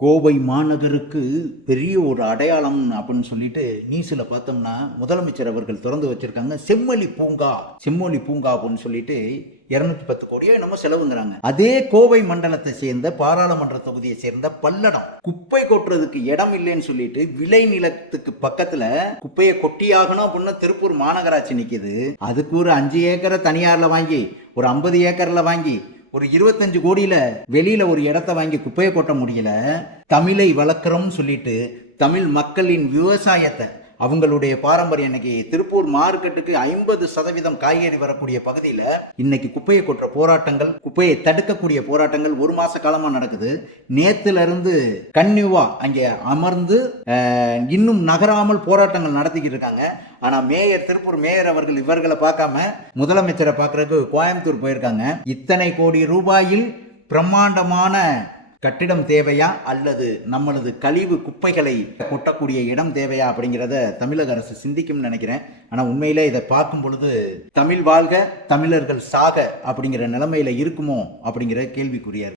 கோவை மாநகருக்கு பெரிய ஒரு அடையாளம் அப்படின்னு சொல்லிட்டு நியூஸில் பார்த்தோம்னா முதலமைச்சர் அவர்கள் திறந்து வச்சிருக்காங்க செம்மொழி பூங்கா அப்படின்னு சொல்லிட்டு 210 கோடியோ என்னமோ செலவுங்கிறாங்க. அதே கோவை மண்டலத்தை சேர்ந்த பாராளுமன்ற தொகுதியை சேர்ந்த பல்லடம் குப்பை கொட்டுறதுக்கு இடம் இல்லைன்னு சொல்லிட்டு விளை நிலத்துக்கு பக்கத்துல குப்பையை கொட்டியாகணும் அப்படின்னு திருப்பூர் மாநகராட்சி நிக்குது. அதுக்கு ஒரு 5 ஏக்கரை தனியார்ல வாங்கி ஒரு 50 ஏக்கர்ல வாங்கி ஒரு 25 கோடியில வெளியில ஒரு இடத்த வாங்கி குப்பையை கொட்ட முடியல. தமிழை வளர்க்குறோம்னு சொல்லிட்டு தமிழ் மக்களின் விவசாயத்தை அவங்களுடைய பாரம்பரியம் இன்னைக்கு திருப்பூர் மார்க்கெட்டுக்கு 50% காய்கறி வரக்கூடிய பகுதியில் இன்னைக்கு குப்பையை கொட்டுற போராட்டங்கள், குப்பையை தடுக்கக்கூடிய போராட்டங்கள் ஒரு மாச காலமா நடக்குது. நேத்துல இருந்து கன்னியூவா அங்கே அமர்ந்து இன்னும் நகராமல் போராட்டங்கள் நடத்திக்கிட்டு இருக்காங்க. ஆனா திருப்பூர் மேயர் அவர்கள் இவர்களை பார்க்காம முதலமைச்சரை பார்க்கறதுக்கு கோயம்புத்தூர் போயிருக்காங்க. இத்தனை கோடி ரூபாயில் பிரம்மாண்டமான கட்டிடம் தேவையா அல்லது நம்மளது கழிவு குப்பைகளை கொட்டக்கூடிய இடம் தேவையா அப்படிங்கிறத தமிழக அரசு சிந்திக்கும்னு நினைக்கிறேன். ஆனால் உண்மையிலே இதை பார்க்கும் பொழுது தமிழ் வாழ்க தமிழர்கள் சாக அப்படிங்கிற நிலைமையில இருக்குமோ அப்படிங்கிற கேள்விக்குறியா இருக்கு.